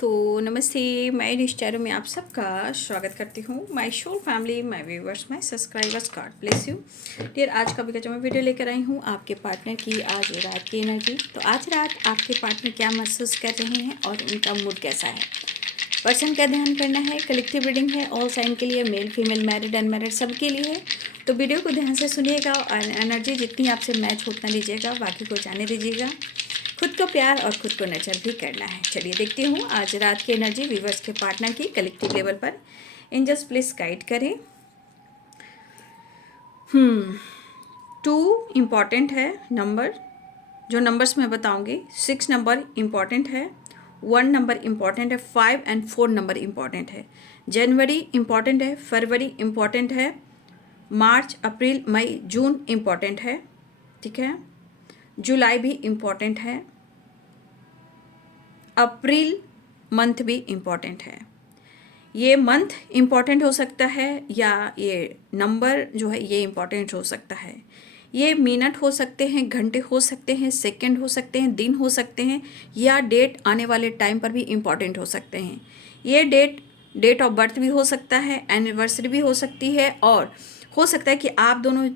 दोस्तों नमस्ते। मैं निष्ठा में आप सबका स्वागत करती हूँ। My show family, my viewers, my subscribers, god bless you dear. आज का जो मैं वीडियो लेकर आई हूँ आपके पार्टनर की आज रात की एनर्जी। तो आज रात आपके पार्टनर क्या महसूस कर रहे हैं और उनका मूड कैसा है, पर्सन का ध्यान करना है। कलेक्टिव रीडिंग है, ऑल साइन के लिए, मेल फीमेल, मैरिड अनमैरिड सबके लिए है। तो वीडियो को ध्यान से सुनिएगा और एनर्जी जितनी आपसे मैच होता लीजिएगा, बाकी को जाने दीजिएगा। खुद को प्यार और खुद को नर्चर भी करना है। चलिए देखती हूँ आज रात की एनर्जी व्यूवर्स के पार्टनर की कलेक्टिव लेवल पर। एंजल्स प्लीज गाइड करें। 2 इम्पॉर्टेंट है नंबर, जो नंबर्स मैं बताऊंगी। 6 नंबर इम्पॉर्टेंट है, 1 नंबर इम्पॉर्टेंट है, 5 एंड 4 नंबर इम्पॉर्टेंट है। जनवरी इम्पॉर्टेंट है, फरवरी इम्पॉर्टेंट है, मार्च अप्रैल मई जून इम्पॉर्टेंट है, ठीक है। जुलाई भी इम्पॉर्टेंट है, अप्रैल मंथ भी इम्पॉर्टेंट है। ये मंथ इम्पॉर्टेंट हो सकता है या ये नंबर जो है ये इम्पॉर्टेंट हो सकता है। ये मिनट हो सकते हैं, घंटे हो सकते हैं, सेकंड हो सकते हैं, दिन हो सकते हैं, या डेट आने वाले टाइम पर भी इम्पॉर्टेंट हो सकते हैं। ये डेट ऑफ बर्थ भी हो सकता है, एनिवर्सरी भी हो सकती है, और हो सकता है कि आप दोनों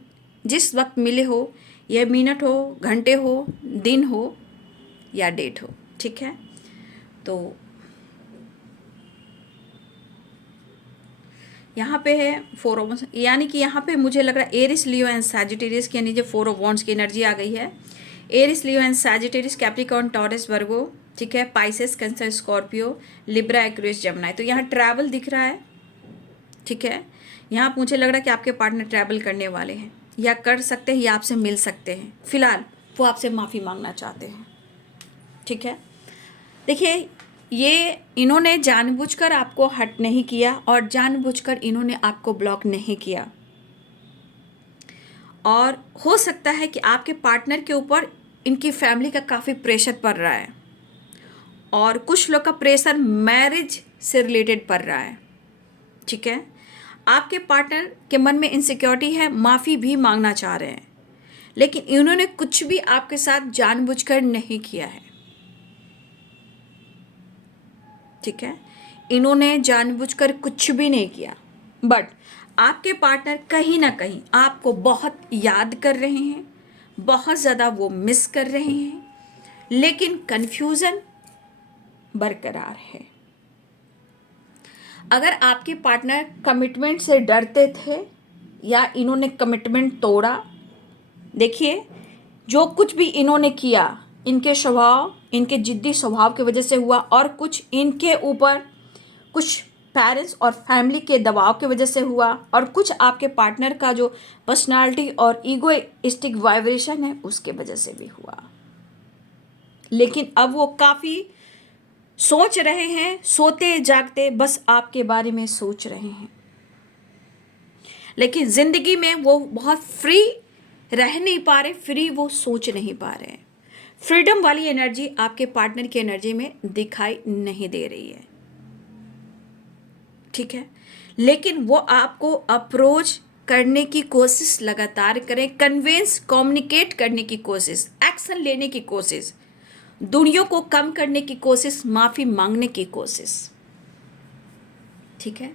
जिस वक्त मिले हो, यह मिनट हो, घंटे हो, दिन हो या डेट हो, ठीक है। तो यहाँ पे है 4 ऑफ वॉन्ड्स, यानी कि यहाँ पे मुझे लग रहा है एरिस, लियो एंड सैजिटेरियस की, यानी जो 4 ऑफ वॉन्ड्स की एनर्जी आ गई है। Aries, Leo and Sagittarius, Capricorn, Taurus, Virgo, ठीक है, Pisces, Cancer, Scorpio, Libra, Aquarius, Gemini. तो यहाँ ट्रैवल दिख रहा है, ठीक है। यहाँ मुझे लग रहा है कि आपके पार्टनर ट्रैवल करने वाले हैं, या कर सकते हैं, या आपसे मिल सकते हैं। फिलहाल वो आपसे माफ़ी मांगना चाहते हैं, ठीक है। देखिए, ये इन्होंने जानबूझकर आपको हर्ट नहीं किया और जानबूझकर इन्होंने आपको ब्लॉक नहीं किया। और हो सकता है कि आपके पार्टनर के ऊपर इनकी फैमिली का काफ़ी प्रेशर पड़ रहा है, और कुछ लोग का प्रेशर मैरिज से रिलेटेड पड़ रहा है, ठीक है। आपके पार्टनर के मन में इनसिक्योरिटी है, माफ़ी भी मांगना चाह रहे हैं, लेकिन इन्होंने कुछ भी आपके साथ जानबूझकर नहीं किया है, ठीक है। इन्होंने जानबूझकर कुछ भी नहीं किया, बट आपके पार्टनर कहीं ना कहीं आपको बहुत याद कर रहे हैं, बहुत ज़्यादा वो मिस कर रहे हैं, लेकिन कन्फ्यूज़न बरकरार है। अगर आपके पार्टनर कमिटमेंट से डरते थे या इन्होंने कमिटमेंट तोड़ा, देखिए जो कुछ भी इन्होंने किया इनके स्वभाव, इनके जिद्दी स्वभाव की वजह से हुआ, और कुछ इनके ऊपर कुछ पेरेंट्स और फैमिली के दबाव की वजह से हुआ, और कुछ आपके पार्टनर का जो पर्सनालिटी और ईगोइस्टिक वाइब्रेशन है उसके वजह से भी हुआ। लेकिन अब वो काफ़ी सोच रहे हैं, सोते जागते बस आपके बारे में सोच रहे हैं, लेकिन ज़िंदगी में वो बहुत फ्री रह नहीं पा रहे, फ्री वो सोच नहीं पा रहे हैं। फ्रीडम वाली एनर्जी आपके पार्टनर की एनर्जी में दिखाई नहीं दे रही है, ठीक है। लेकिन वो आपको अप्रोच करने की कोशिश लगातार करें, कन्विंस, कम्युनिकेट करने की कोशिश, एक्शन लेने की कोशिश, दूरियों को कम करने की कोशिश, माफ़ी मांगने की कोशिश, ठीक है।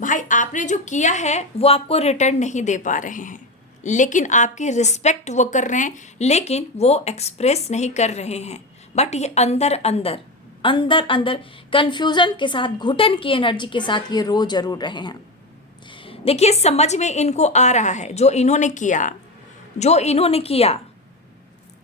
भाई आपने जो किया है वो आपको रिटर्न नहीं दे पा रहे हैं, लेकिन आपकी रिस्पेक्ट वो कर रहे हैं, लेकिन वो एक्सप्रेस नहीं कर रहे हैं। बट ये अंदर अंदर कन्फ्यूज़न के साथ, घुटन की एनर्जी के साथ ये रो जरूर रहे हैं। देखिए, समझ में इनको आ रहा है जो इन्होंने किया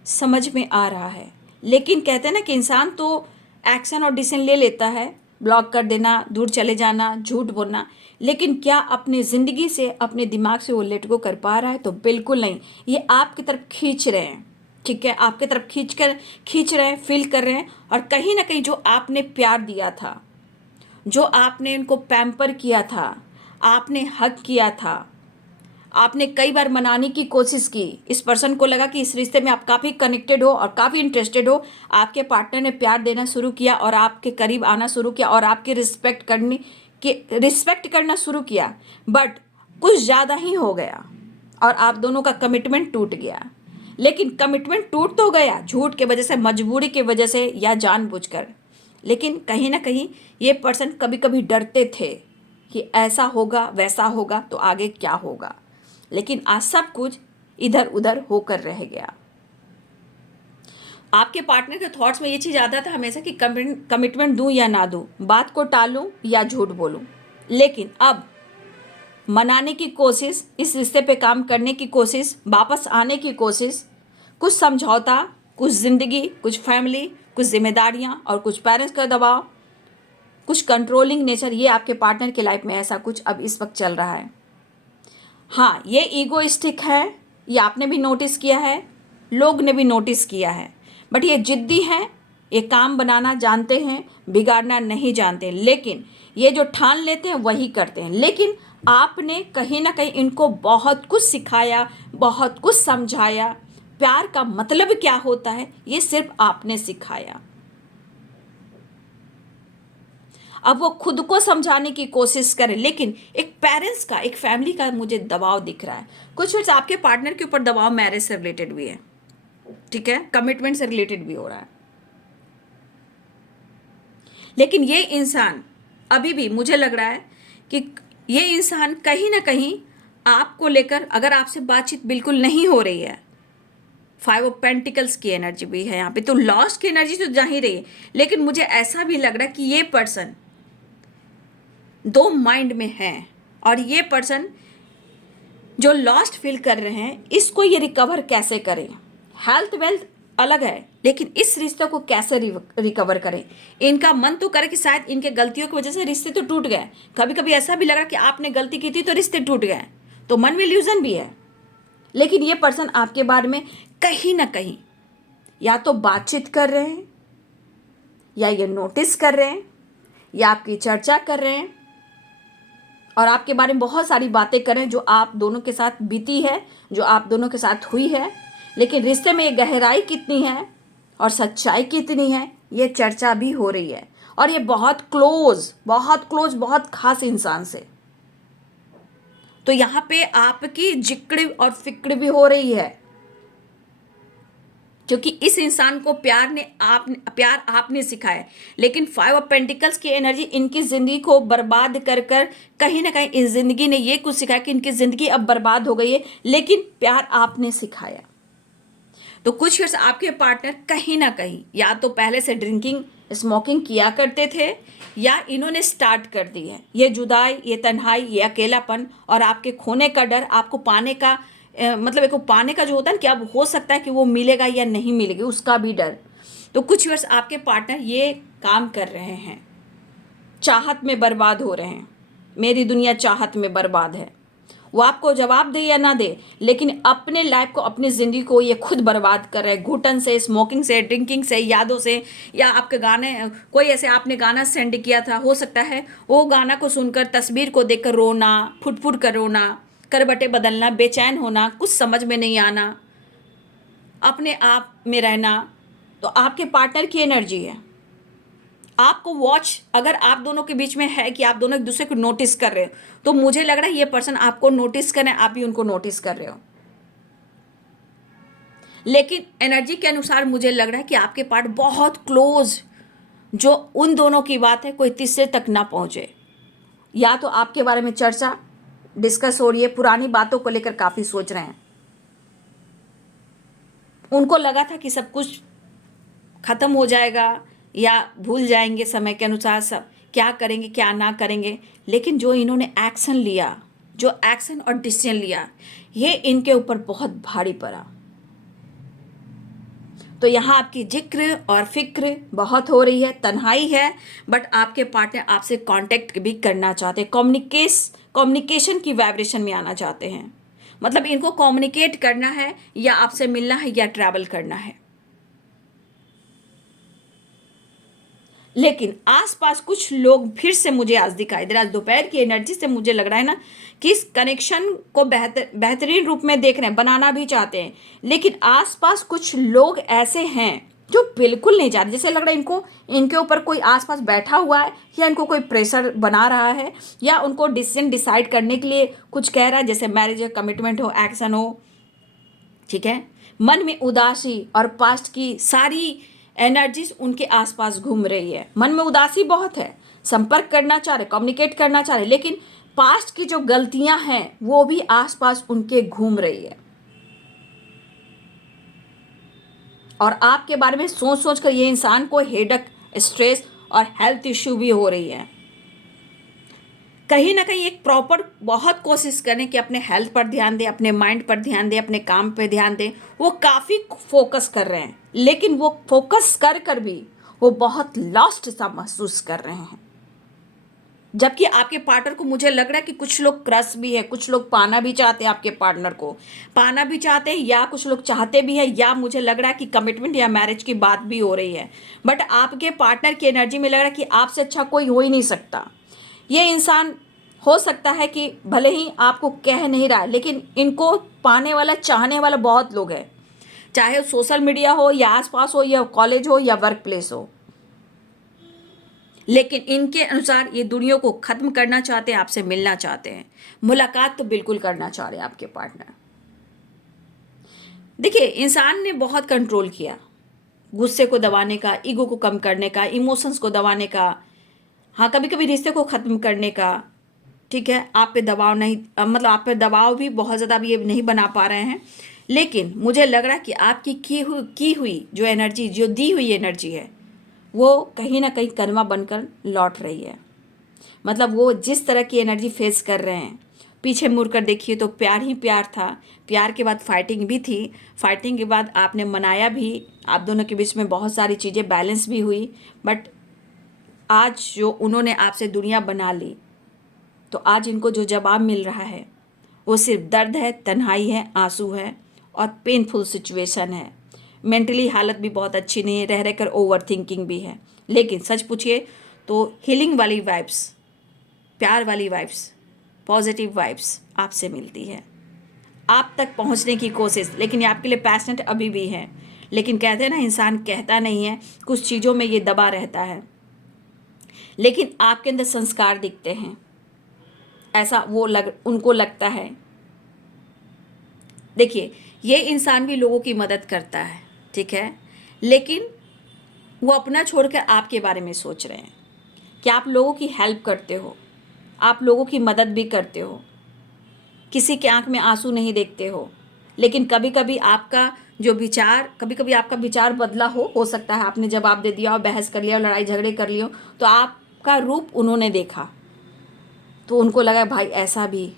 समझ में आ रहा है, लेकिन कहते हैं ना कि इंसान तो एक्शन और डिसीजन ले लेता है, ब्लॉक कर देना, दूर चले जाना, झूठ बोलना, लेकिन क्या अपनी ज़िंदगी से, अपने दिमाग से वो लेट गो कर पा रहा है? तो बिल्कुल नहीं। ये आपकी तरफ खींच रहे हैं, ठीक है, आपकी तरफ खींच रहे हैं, फील कर रहे हैं। और कहीं ना कहीं जो आपने प्यार दिया था, जो आपने उनको पैम्पर किया था, आपने हक किया था, आपने कई बार मनाने की कोशिश की, इस पर्सन को लगा कि इस रिश्ते में आप काफ़ी कनेक्टेड हो और काफ़ी इंटरेस्टेड हो, आपके पार्टनर ने प्यार देना शुरू किया और आपके करीब आना शुरू किया और आपकी रिस्पेक्ट करना शुरू किया, बट कुछ ज़्यादा ही हो गया और आप दोनों का कमिटमेंट टूट गया। लेकिन कमिटमेंट टूट तो गया झूठ के वजह से, मजबूरी की वजह से, या जानबूझकर, लेकिन कहीं ना कहीं ये पर्सन कभी कभी डरते थे कि ऐसा होगा वैसा होगा तो आगे क्या होगा, लेकिन आज सब कुछ इधर उधर होकर रह गया। आपके पार्टनर के थॉट्स में ये चीज़ आता था हमेशा कि कमिटमेंट दूं या ना दूं, बात को टालूं या झूठ बोलूं, लेकिन अब मनाने की कोशिश, इस रिश्ते पे काम करने की कोशिश, वापस आने की कोशिश, कुछ समझौता, कुछ ज़िंदगी, कुछ फैमिली, कुछ जिम्मेदारियां और कुछ पेरेंट्स का दबाव, कुछ कंट्रोलिंग नेचर, ये आपके पार्टनर की लाइफ में ऐसा कुछ अब इस वक्त चल रहा है। हाँ, ये ईगोइस्टिक है, ये आपने भी नोटिस किया है, लोग ने भी नोटिस किया है, बट ये जिद्दी हैं, ये काम बनाना जानते हैं, बिगाड़ना नहीं जानते, लेकिन ये जो ठान लेते हैं वही करते हैं। लेकिन आपने कहीं ना कहीं इनको बहुत कुछ सिखाया, बहुत कुछ समझाया, प्यार का मतलब क्या होता है ये सिर्फ आपने सिखाया। अब वो खुद को समझाने की कोशिश करें, लेकिन एक पेरेंट्स का, एक फैमिली का मुझे दबाव दिख रहा है। कुछ वैसे आपके पार्टनर के ऊपर दबाव मैरिज से रिलेटेड भी है, ठीक है, कमिटमेंट से रिलेटेड भी हो रहा है। लेकिन ये इंसान अभी भी मुझे लग रहा है कि ये इंसान कहीं ना कहीं आपको लेकर, अगर आपसे बातचीत बिल्कुल नहीं हो रही है, 5 ऑफ पेंटिकल्स की एनर्जी भी है यहाँ पे, तो लॉस्ट की एनर्जी तो जा ही रही है, लेकिन मुझे ऐसा भी लग रहा है कि ये पर्सन दो माइंड में है, और ये पर्सन जो लॉस्ट फील कर रहे हैं इसको ये रिकवर कैसे करें। हेल्थ वेल्थ अलग है, लेकिन इस रिश्ते को कैसे रिकवर करें। इनका मन तो करे कि शायद इनके गलतियों की वजह से रिश्ते तो टूट गए, कभी कभी ऐसा भी लग रहा कि आपने गलती की थी तो रिश्ते टूट गए, तो मन में इल्यूजन भी है। लेकिन ये पर्सन आपके बारे में कहीं ना कहीं या तो बातचीत कर रहे हैं, या ये नोटिस कर रहे हैं, या आपकी चर्चा कर रहे हैं, और आपके बारे में बहुत सारी बातें कर रहे हैं जो आप दोनों के साथ बीती है, जो आप दोनों के साथ हुई है। लेकिन रिश्ते में ये गहराई कितनी है और सच्चाई कितनी है, ये चर्चा भी हो रही है, और ये बहुत क्लोज, बहुत खास इंसान से। तो यहाँ पे आपकी जिक्र और फिक्र भी हो रही है, क्योंकि इस इंसान को प्यार आपने सिखाया। लेकिन 5 ऑफ पेंटिकल्स की एनर्जी इनकी ज़िंदगी को बर्बाद कर कहीं ना कहीं इस ज़िंदगी ने ये कुछ सिखाया कि इनकी ज़िंदगी अब बर्बाद हो गई है, लेकिन प्यार आपने सिखाया। तो कुछ वर्ष आपके पार्टनर कहीं ना कहीं या तो पहले से ड्रिंकिंग स्मोकिंग किया करते थे, या इन्होंने स्टार्ट कर दी है। ये जुदाई, ये तन्हाई, ये अकेलापन और आपके खोने का डर, आपको पाने का मतलब एक पाने का जो होता है ना कि अब हो सकता है कि वो मिलेगा या नहीं मिलेगा, उसका भी डर। तो कुछ वर्ष आपके पार्टनर ये काम कर रहे हैं, चाहत में बर्बाद हो रहे हैं। मेरी दुनिया चाहत में बर्बाद है, वो आपको जवाब दे या ना दे, लेकिन अपने लाइफ को, अपनी ज़िंदगी को ये खुद बर्बाद कर रहे हैं, घुटन से, स्मोकिंग से, ड्रिंकिंग से, यादों से, या आपके गाने, कोई ऐसे आपने गाना सेंड किया था, हो सकता है वो गाना को सुनकर, तस्वीर को देखकर रोना, फुट फुट कर रोना, करवटें बदलना, बेचैन होना, कुछ समझ में नहीं आना, अपने आप में रहना। तो आपके पार्टनर की एनर्जी है, आपको वॉच अगर आप दोनों के बीच में है कि आप दोनों एक दूसरे को नोटिस कर रहे हो, तो मुझे लग रहा है ये पर्सन आपको नोटिस कर रहे हैं, आप भी उनको नोटिस कर रहे हो। लेकिन एनर्जी के अनुसार मुझे लग रहा है कि आपके पार्ट बहुत क्लोज, जो उन दोनों की बात है कोई तीसरे तक ना पहुंचे। या तो आपके बारे में चर्चा डिस्कस हो रही है, पुरानी बातों को लेकर काफ़ी सोच रहे हैं, उनको लगा था कि सब कुछ ख़त्म हो जाएगा या भूल जाएंगे समय के अनुसार, सब क्या करेंगे क्या ना करेंगे, लेकिन जो इन्होंने एक्शन लिया, जो एक्शन और डिसीजन लिया, ये इनके ऊपर बहुत भारी पड़ा। तो यहाँ आपकी जिक्र और फिक्र बहुत हो रही है, तन्हाई है, बट आपके पार्टनर आपसे कांटेक्ट भी करना चाहते हैं, कम्युनिकेशन की वाइब्रेशन में आना चाहते हैं। मतलब इनको कम्युनिकेट करना है, या आपसे मिलना है, या ट्रैवल करना है। लेकिन आसपास कुछ लोग फिर से मुझे आज दिखाई दे रहा है, दोपहर की एनर्जी से मुझे लग रहा है ना कि इस कनेक्शन को बेहतरीन रूप में देख रहे हैं, बनाना भी चाहते हैं, लेकिन आसपास कुछ लोग ऐसे हैं जो बिल्कुल नहीं चाहते। जैसे लग रहा है इनको, इनके ऊपर कोई आसपास बैठा हुआ है, या इनको कोई प्रेशर बना रहा है, या उनको डिसीजन डिसाइड करने के लिए कुछ कह रहा है, जैसे मैरिज हो, कमिटमेंट हो, एक्शन हो, ठीक है। मन में उदासी और पास्ट की सारी एनर्जीज उनके आसपास घूम रही है, मन में उदासी बहुत है, संपर्क करना चाह रहे, कम्युनिकेट करना चाह रहे, लेकिन पास्ट की जो गलतियां हैं वो भी आसपास उनके घूम रही है। और आपके बारे में सोच सोच कर ये इंसान को हेडेक, स्ट्रेस और हेल्थ इश्यू भी हो रही है। कहीं ना कहीं एक प्रॉपर बहुत कोशिश करें कि अपने हेल्थ पर ध्यान दें, अपने माइंड पर ध्यान दें, अपने काम पर ध्यान दें। वो काफ़ी फोकस कर रहे हैं, लेकिन वो फोकस कर कर भी वो बहुत लॉस्ट सा महसूस कर रहे हैं। जबकि आपके पार्टनर को, मुझे लग रहा है कि कुछ लोग क्रश भी है, कुछ लोग पाना भी चाहते हैं, आपके पार्टनर को पाना भी चाहते हैं, या कुछ लोग चाहते भी है, या मुझे लग रहा है कि कमिटमेंट या मैरिज की बात भी हो रही है। बट आपके पार्टनर की एनर्जी में लग रहा है कि आपसे अच्छा कोई हो ही नहीं सकता। ये इंसान हो सकता है कि भले ही आपको कह नहीं रहा है, लेकिन इनको पाने वाला, चाहने वाला बहुत लोग हैं, चाहे सोशल मीडिया हो या आसपास हो या कॉलेज हो या वर्क प्लेस हो। लेकिन इनके अनुसार ये दुनिया को खत्म करना चाहते हैं, आपसे मिलना चाहते हैं, मुलाकात तो बिल्कुल करना चाह रहे हैं आपके पार्टनर। देखिए, इंसान ने बहुत कंट्रोल किया, गुस्से को दबाने का, ईगो को कम करने का, इमोशंस को दबाने का, हाँ कभी कभी रिश्ते को ख़त्म करने का। ठीक है, आप पे दबाव नहीं, मतलब आप पे दबाव भी बहुत ज़्यादा भी ये नहीं बना पा रहे हैं। लेकिन मुझे लग रहा है कि आपकी की हुई जो एनर्जी, जो दी हुई एनर्जी है, वो कहीं ना कहीं कर्मा बनकर लौट रही है। मतलब वो जिस तरह की एनर्जी फेस कर रहे हैं, पीछे मुड़ कर देखिए तो प्यार ही प्यार था, प्यार के बाद फाइटिंग भी थी, फाइटिंग के बाद आपने मनाया भी, आप दोनों के बीच में बहुत सारी चीज़ें बैलेंस भी हुई। बट आज जो उन्होंने आपसे दुनिया बना ली, तो आज इनको जो जवाब मिल रहा है वो सिर्फ दर्द है, तन्हाई है, आंसू है और पेनफुल सिचुएशन है। मेंटली हालत भी बहुत अच्छी नहीं है, रह रहकर ओवर थिंकिंग भी है। लेकिन सच पूछिए तो हीलिंग वाली वाइब्स, प्यार वाली वाइब्स, पॉजिटिव वाइब्स आपसे मिलती है, आप तक पहुंचने की कोशिश। लेकिन ये आपके लिए पैशनेट अभी भी है, लेकिन कहते हैं ना, इंसान कहता नहीं है, कुछ चीज़ों में ये दबा रहता है। लेकिन आपके अंदर संस्कार दिखते हैं, ऐसा उनको लगता है। देखिए, ये इंसान भी लोगों की मदद करता है, ठीक है, लेकिन वो अपना छोड़कर आपके बारे में सोच रहे हैं कि आप लोगों की हेल्प करते हो, आप लोगों की मदद भी करते हो, किसी के आंख में आंसू नहीं देखते हो। लेकिन कभी कभी आपका जो विचार, कभी कभी आपका विचार बदला हो सकता है, आपने जवाब दे दिया और बहस कर लिया और लड़ाई झगड़े कर लियो, तो आपका रूप उन्होंने देखा तो उनको लगा भाई ऐसा भी।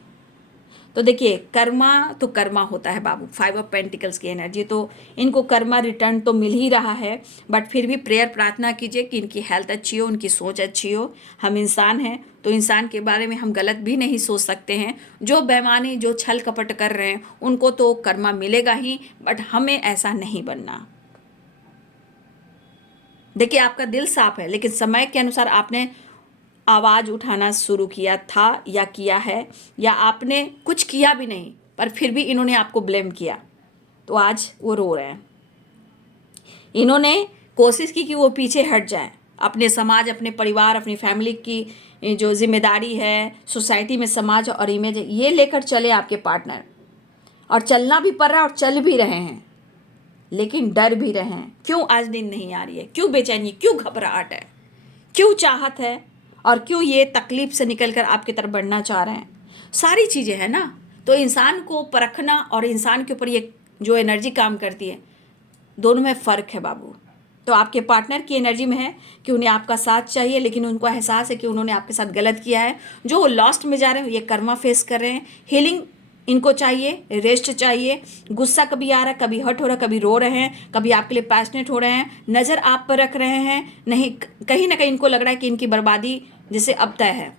तो देखिए, कर्मा तो कर्मा होता है बाबू, 5 ऑफ पेंटिकल्स की एनर्जी, तो इनको कर्मा रिटर्न तो मिल ही रहा है। बट फिर भी प्रेयर, प्रार्थना कीजिए कि इनकी हेल्थ अच्छी हो, उनकी सोच अच्छी हो। हम इंसान हैं तो इंसान के बारे में हम गलत भी नहीं सोच सकते हैं। जो बेईमानी, जो छल कपट कर रहे हैं उनको तो कर्मा मिलेगा ही, बट हमें ऐसा नहीं बनना। देखिए, आपका दिल साफ है, लेकिन समय के अनुसार आपने आवाज़ उठाना शुरू किया था या किया है, या आपने कुछ किया भी नहीं पर फिर भी इन्होंने आपको ब्लेम किया, तो आज वो रो रहे हैं। इन्होंने कोशिश की कि वो पीछे हट जाए, अपने समाज, अपने परिवार, अपनी फैमिली की जो जिम्मेदारी है, सोसाइटी में समाज और इमेज है, ये लेकर चले आपके पार्टनर, और चलना भी पड़ रहा है और चल भी रहे हैं, लेकिन डर भी रहे हैं। क्यों आज नींद नहीं आ रही है, क्यों बेचैनी, क्यों घबराहट है, क्यों चाहत है, और क्यों ये तकलीफ से निकलकर आपकी तरफ बढ़ना चाह रहे हैं। सारी चीज़ें हैं ना। तो इंसान को परखना और इंसान के ऊपर ये जो एनर्जी काम करती है, दोनों में फ़र्क है बाबू। तो आपके पार्टनर की एनर्जी में है कि उन्हें आपका साथ चाहिए, लेकिन उनको एहसास है कि उन्होंने आपके साथ गलत किया है, जो वो लॉस्ट में जा रहे हैं, ये कर्मा फेस कर रहे हैं। हीलिंग इनको चाहिए, रेस्ट चाहिए। गुस्सा कभी आ रहा है, कभी हर्ट हो रहा है, कभी रो रहे हैं, कभी आपके लिए पैशनेट हो रहे हैं, नज़र आप पर रख रहे हैं, नहीं कहीं ना कहीं इनको लग रहा है कि इनकी बर्बादी जैसे अब तय है।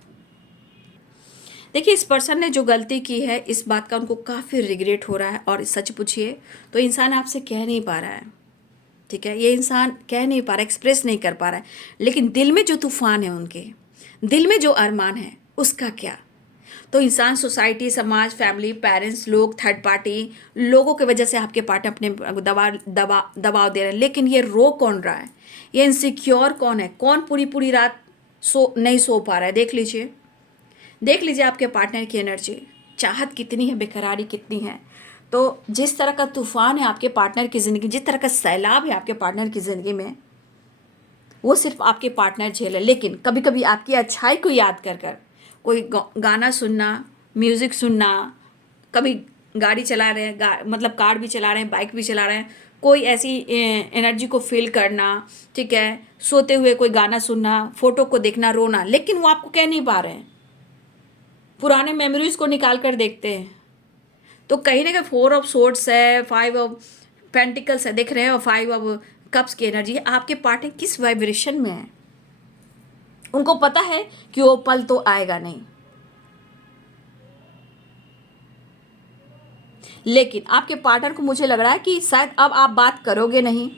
देखिए, इस पर्सन ने जो गलती की है, इस बात का उनको काफ़ी रिग्रेट हो रहा है, और सच पूछिए तो इंसान आपसे कह नहीं पा रहा है, ठीक है, ये इंसान कह नहीं पा रहा, एक्सप्रेस नहीं कर पा रहा है, लेकिन दिल में जो तूफान है, उनके दिल में जो अरमान है, उसका क्या। तो इंसान, सोसाइटी, समाज, फैमिली, पेरेंट्स, लोग, थर्ड पार्टी लोगों की वजह से आपके पार्टनर अपने दबाव दे रहे हैं, लेकिन ये रो कौन रहा है, ये इनसिक्योर कौन है, कौन पूरी पूरी रात नहीं सो पा रहा है। देख लीजिए आपके पार्टनर की एनर्जी, चाहत कितनी है, बेकरारी कितनी है। तो जिस तरह का तूफान है आपके पार्टनर की ज़िंदगी, जिस तरह का सैलाब है आपके पार्टनर की ज़िंदगी में, वो सिर्फ आपके पार्टनर झेले। लेकिन कभी कभी आपकी अच्छाई को याद कर कर कोई गाना सुनना, म्यूज़िक सुनना, कभी गाड़ी चला रहे हैं, मतलब कार भी चला रहे हैं, बाइक भी चला रहे हैं, कोई ऐसी एनर्जी को फील करना, ठीक है, सोते हुए कोई गाना सुनना, फोटो को देखना, रोना, लेकिन वो आपको कह नहीं पा रहे हैं, पुराने मेमोरीज को निकाल कर देखते हैं। तो कहीं ना कहीं 4 ऑफ सोर्ड्स है, 5 ऑफ पेंटिकल्स है, देख रहे हैं, और 5 ऑफ कप्स की एनर्जी है। आपके पार्टनर किस वाइब्रेशन में है, उनको पता है कि वो पल तो आएगा नहीं, लेकिन आपके पार्टनर को मुझे लग रहा है कि शायद अब आप बात करोगे नहीं,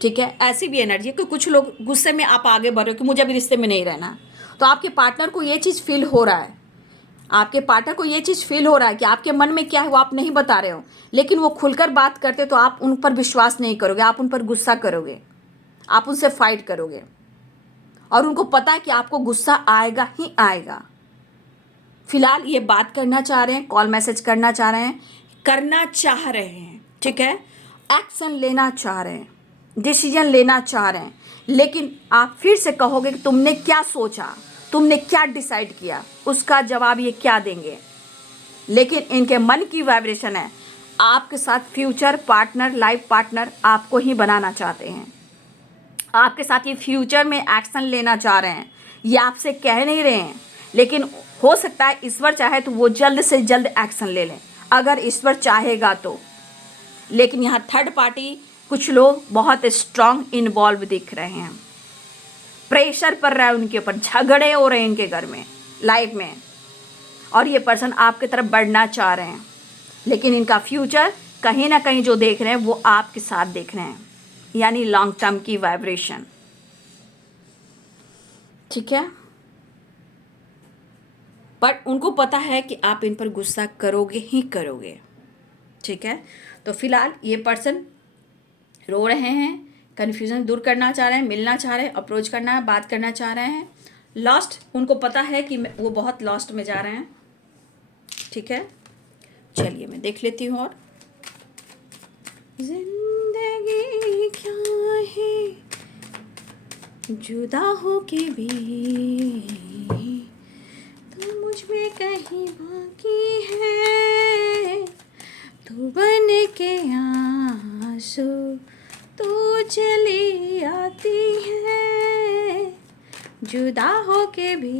ठीक है। ऐसी भी एनर्जी है कि कुछ लोग गुस्से में आप आगे बढ़ रहे हो कि मुझे अभी रिश्ते में नहीं रहना। तो आपके पार्टनर को ये चीज़ फील हो रहा है, आपके पार्टनर को ये चीज़ फील हो रहा है कि आपके मन में क्या है वो आप नहीं बता रहे हो, लेकिन वो खुलकर बात करते तो आप उन पर विश्वास नहीं करोगे, आप उन पर गुस्सा करोगे, आप उनसे फाइट करोगे, और उनको पता है कि आपको गुस्सा आएगा ही आएगा। फिलहाल ये बात करना चाह रहे हैं, कॉल मैसेज करना चाह रहे हैं, करना चाह रहे हैं, ठीक है, एक्शन लेना चाह रहे हैं, डिसीजन लेना चाह रहे हैं, लेकिन आप फिर से कहोगे कि तुमने क्या सोचा, तुमने क्या डिसाइड किया, उसका जवाब ये क्या देंगे। लेकिन इनके मन की वाइब्रेशन है आपके साथ फ्यूचर पार्टनर, लाइफ पार्टनर आपको ही बनाना चाहते हैं, आपके साथ ये फ्यूचर में एक्शन लेना चाह रहे हैं। ये आपसे कह नहीं रहे हैं, लेकिन हो सकता है ईश्वर चाहे तो वो जल्द से जल्द एक्शन ले लें, अगर ईश्वर चाहेगा तो। लेकिन यहाँ थर्ड पार्टी कुछ लोग बहुत स्ट्रांग इन्वॉल्व दिख रहे हैं, प्रेशर पड़ रहा है उनके ऊपर, झगड़े हो रहे हैं इनके घर में, लाइफ में, और ये पर्सन आपकी तरफ बढ़ना चाह रहे हैं, लेकिन इनका फ्यूचर कहीं ना कहीं जो देख रहे हैं वो आपके साथ देख रहे हैं, यानी लॉन्ग टर्म की वाइब्रेशन, ठीक है। पर उनको पता है कि आप इन पर गुस्सा करोगे ही करोगे, ठीक है। तो फिलहाल ये पर्सन रो रहे हैं, कन्फ्यूज़न दूर करना चाह रहे हैं, मिलना चाह रहे हैं, अप्रोच करना है, बात करना चाह रहे हैं। लॉस्ट, उनको पता है कि वो बहुत लॉस्ट में जा रहे हैं, ठीक है। चलिए मैं देख लेती हूँ। और जिंदगी क्या है जुदा हो के भी तू मुझ में कहीं बाकी है, तू बन के आंसू तू चली आती है, जुदा हो के भी।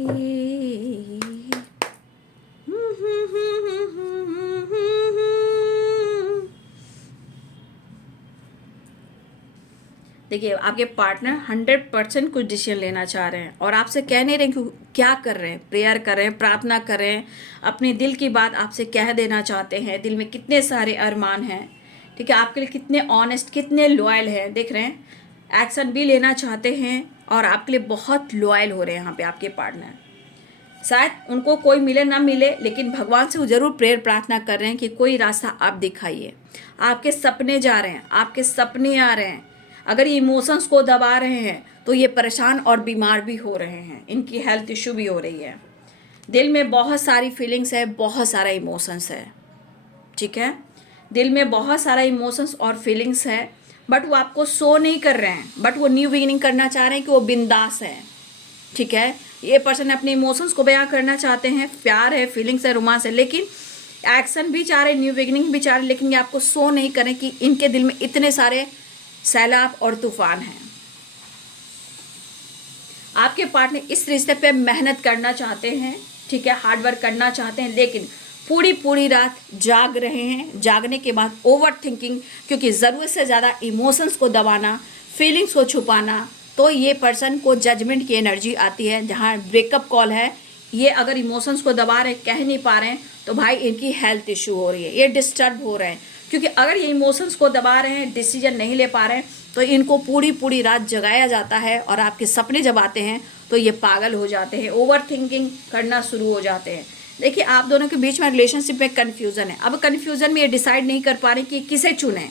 देखिए आपके पार्टनर 100% कुछ डिसीजन लेना चाह रहे हैं, और आपसे कह नहीं रहे कि क्या कर रहे हैं, प्रेयर कर रहे हैं, प्रार्थना कर रहे हैं, अपने दिल की बात आपसे कह देना चाहते हैं, दिल में कितने सारे अरमान हैं, ठीक है, आपके लिए कितने ऑनेस्ट, कितने लॉयल हैं, देख रहे हैं, एक्शन भी लेना चाहते हैं, और आपके लिए बहुत लॉयल हो रहे हैं यहाँ पे आपके पार्टनर। शायद उनको कोई मिले ना मिले, लेकिन भगवान से वो ज़रूर प्रेयर प्रार्थना कर रहे हैं कि कोई रास्ता आप दिखाइए। आपके सपने जा रहे हैं, आपके सपने आ रहे हैं, अगर ये इमोशंस को दबा रहे हैं तो ये परेशान और बीमार भी हो रहे हैं, इनकी हेल्थ इशू भी हो रही है, दिल में बहुत सारी फीलिंग्स है, बहुत सारा इमोशंस है, ठीक है, दिल में बहुत सारा इमोशंस और फीलिंग्स है, बट वो आपको शो नहीं कर रहे हैं, बट वो न्यू बिगिनिंग करना चाह रहे हैं कि वो बिंदास है, ठीक है। ये पर्सन अपने इमोशंस को बयां करना चाहते हैं, प्यार है, फीलिंग्स है, रोमांस है, लेकिन एक्शन भी चाह रहे, न्यू बिगिनिंग भी चाह रहे, लेकिन ये आपको शो नहीं करें कि इनके दिल में इतने सारे सैलाब और तूफान हैं। आपके पार्टनर इस रिश्ते पे मेहनत करना चाहते हैं, ठीक है, हार्ड वर्क करना चाहते हैं, लेकिन पूरी रात जाग रहे हैं, जागने के बाद ओवर थिंकिंग, क्योंकि ज़रूरत से ज़्यादा इमोशंस को दबाना, फीलिंग्स को छुपाना, तो ये पर्सन को जजमेंट की एनर्जी आती है, जहाँ ब्रेकअप कॉल है। ये अगर इमोशंस को दबा रहे, कह नहीं पा रहे हैं, तो भाई इनकी हेल्थ इशू हो रही है, ये डिस्टर्ब हो रहे हैं, क्योंकि अगर ये इमोशंस को दबा रहे हैं, डिसीजन नहीं ले पा रहे हैं, तो इनको पूरी रात जगाया जाता है, और आपके सपने जब आते हैं तो ये पागल हो जाते हैं, ओवर थिंकिंग करना शुरू हो जाते हैं। देखिए आप दोनों के बीच में रिलेशनशिप में कन्फ्यूज़न है। अब कन्फ्यूज़न में ये डिसाइड नहीं कर पा रहे कि किसे चुनें,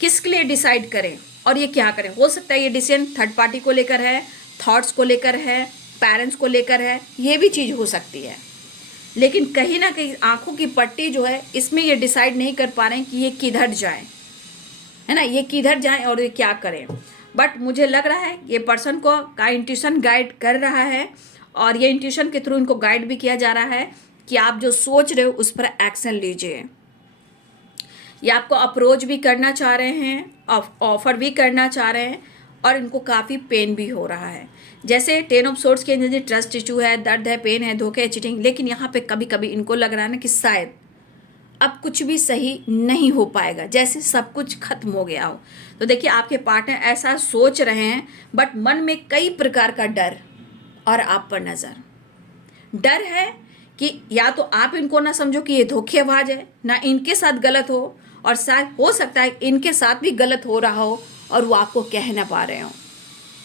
किसके लिए डिसाइड करें और ये क्या करें। हो सकता है ये डिसीजन थर्ड पार्टी को लेकर है, थॉट्स को लेकर है, पेरेंट्स को लेकर है, ये भी चीज़ हो सकती है, लेकिन कहीं ना कहीं आंखों की पट्टी जो है इसमें ये डिसाइड नहीं कर पा रहे हैं कि ये किधर जाए, है ना, ये किधर जाए और ये क्या करें। बट मुझे लग रहा है ये पर्सन को का इंट्यूशन गाइड कर रहा है, और ये इंट्यूशन के थ्रू इनको गाइड भी किया जा रहा है कि आप जो सोच रहे हो उस पर एक्शन लीजिए। ये आपको अप्रोच भी करना चाह रहे हैं, ऑफर भी करना चाह रहे हैं, और इनको काफ़ी पेन भी हो रहा है। जैसे 10 ऑफ सोर्ड्स के अंदर ट्रस्ट इशू है, दर्द है, पेन है, धोखे है, चीटिंग, लेकिन यहाँ पे कभी कभी इनको लग रहा है ना कि शायद अब कुछ भी सही नहीं हो पाएगा, जैसे सब कुछ खत्म हो गया हो। तो देखिए आपके पार्टनर ऐसा सोच रहे हैं, बट मन में कई प्रकार का डर और आप पर नज़र। डर है कि या तो आप इनको ना समझो कि ये धोखेबाज है, ना इनके साथ गलत हो, और शायद हो सकता है इनके साथ भी गलत हो रहा हो और वो आपको कह ना पा रहे हो।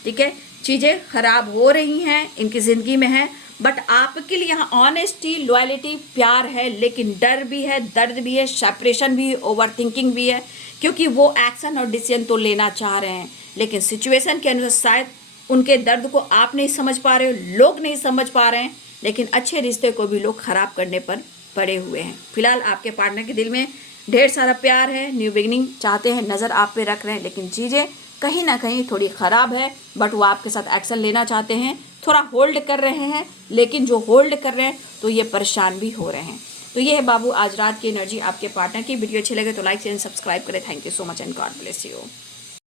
ठीक है, चीज़ें खराब हो रही हैं, इनकी ज़िंदगी में है, बट आपके लिए यहाँ ऑनेस्टी, लॉयल्टी, प्यार है, लेकिन डर भी है, दर्द भी है, सेपरेशन भी, ओवर थिंकिंग भी है, क्योंकि वो एक्शन और डिसीजन तो लेना चाह रहे हैं, लेकिन सिचुएशन के अनुसार शायद उनके दर्द को आप नहीं समझ पा रहे हो, लोग नहीं समझ पा रहे हैं, लेकिन अच्छे रिश्ते को भी लोग खराब करने पर पड़े हुए हैं। फिलहाल आपके पार्टनर के दिल में ढेर सारा प्यार है, न्यू बिगनिंग चाहते हैं, नज़र आप पे रख रहे हैं, लेकिन चीज़ें कहीं ना कहीं थोड़ी ख़राब है, बट वो आपके साथ एक्शन लेना चाहते हैं, थोड़ा होल्ड कर रहे हैं, लेकिन जो होल्ड कर रहे हैं तो ये परेशान भी हो रहे हैं। तो ये है बाबू आज रात की एनर्जी आपके पार्टनर की। वीडियो अच्छी लगे तो लाइक शेयर सब्सक्राइब करें। Thank you so much and God bless you.